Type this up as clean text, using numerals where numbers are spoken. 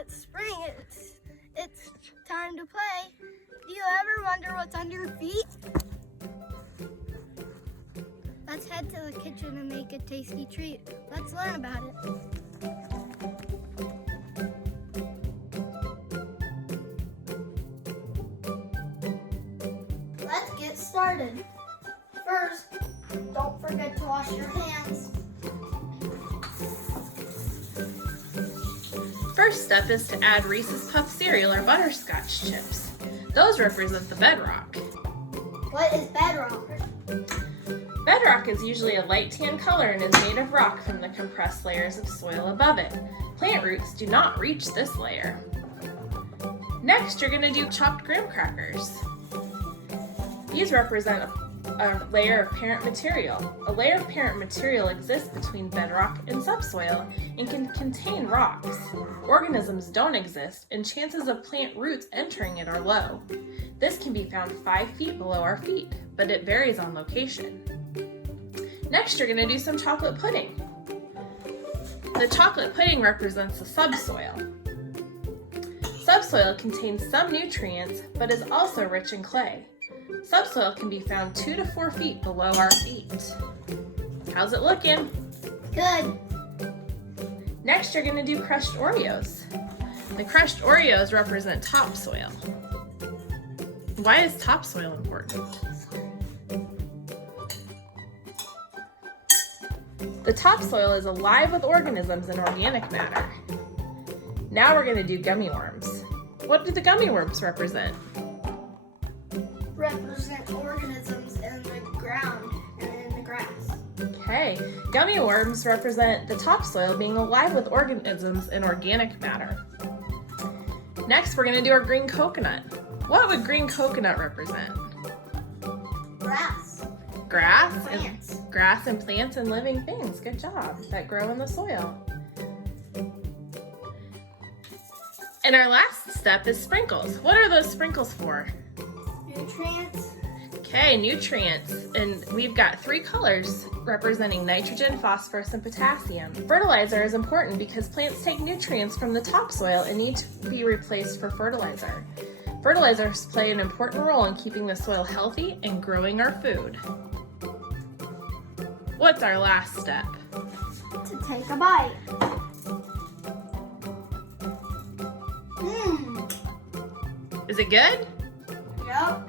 it's spring. It's time to play. Do you ever wonder what's under your feet? Let's head to the kitchen and make a tasty treat. Let's learn about it. Let's get started. First, don't forget to wash your hands. First step is to add Reese's Puff cereal or butterscotch chips. Those represent the bedrock. What is bedrock? Bedrock is usually a light tan color and is made of rock from the compressed layers of soil above it. Plant roots do not reach this layer. Next, you're going to do chopped graham crackers. These represent a layer of parent material. A layer of parent material exists between bedrock and subsoil and can contain rocks. Organisms don't exist, and chances of plant roots entering it are low. This can be found 5 feet below our feet, but it varies on location. Next, you're going to do some chocolate pudding. The chocolate pudding represents the subsoil. Subsoil contains some nutrients, but is also rich in clay. Subsoil can be found 2 to 4 feet below our feet. How's it looking? Good. Next, you're going to do crushed Oreos. The crushed Oreos represent topsoil. Why is topsoil important? The topsoil is alive with organisms and organic matter. Now we're going to do gummy worms. What do the gummy worms represent? Represent organisms in the ground and in the grass. Okay, gummy worms represent the topsoil being alive with organisms and organic matter. Next, we're going to do our green coconut. What would green coconut represent? Grass. Grass Plants. and grass and plants and living things. Good job. That grow in the soil. And our last step is sprinkles. What are those sprinkles for? Nutrients. Okay, nutrients. And we've got 3 colors representing nitrogen, phosphorus, and potassium. Fertilizer is important because plants take nutrients from the topsoil and need to be replaced for fertilizer. Fertilizers play an important role in keeping the soil healthy and growing our food. What's our last step? To take a bite. Mmm. Is it good? Yep.